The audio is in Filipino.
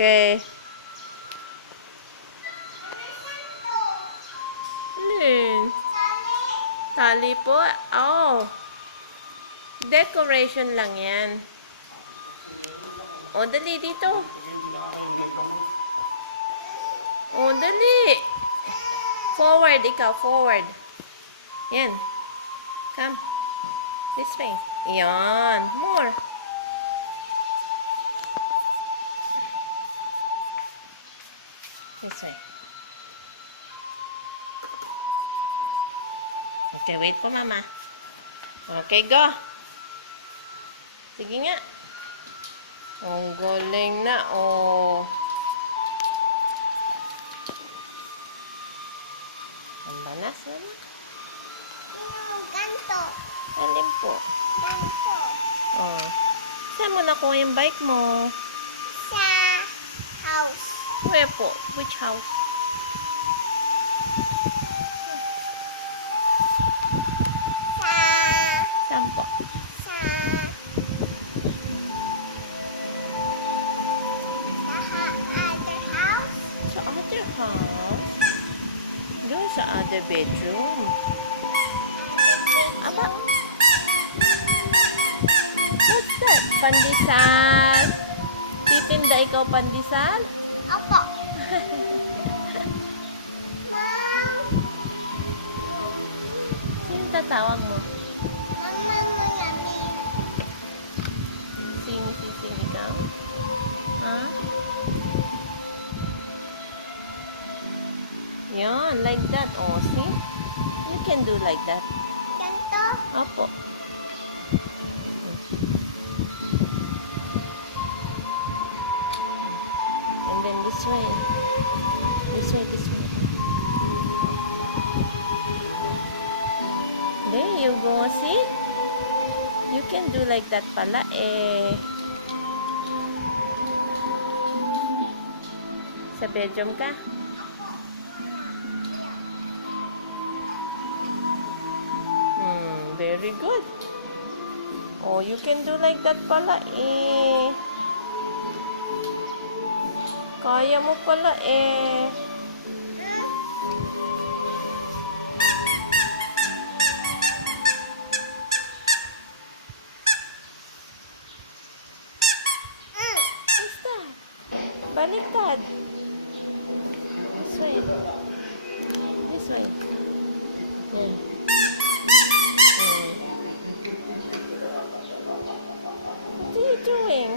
Okay. Alin? Tali po? Oh. Decoration lang yan. O, dali dito. O, dali. Forward, ikaw. Forward. Yan. Come. This way. Yan. More. This way. Okay, wait for mama. Okay, go. Sige nga. Ang galing na, oh. Ang banas na. Ganto. Alin po? Ganto. Oh. Saan mo nakuha yung bike mo? Sa house. Where po? Which house? Sa Saan po? sa other house. Sa other house? Doon sa other bedroom. Aba, what's that? Pandesal? Titinda ikaw pandesal? Opo. Sino tatawag mo? Mama Nami. Sing ikaw? Ha? Yan, like that. Oh, see? You can do like that. Ganto. Opo. And then this way. This way, this way. There you go, see? You can do like that pala eh. Sa bedroom ka? Very good. Oh, you can do like that pala eh. Kaya mo pala eh. What's that? Baliktad. This way. This way. Okay. What are you doing?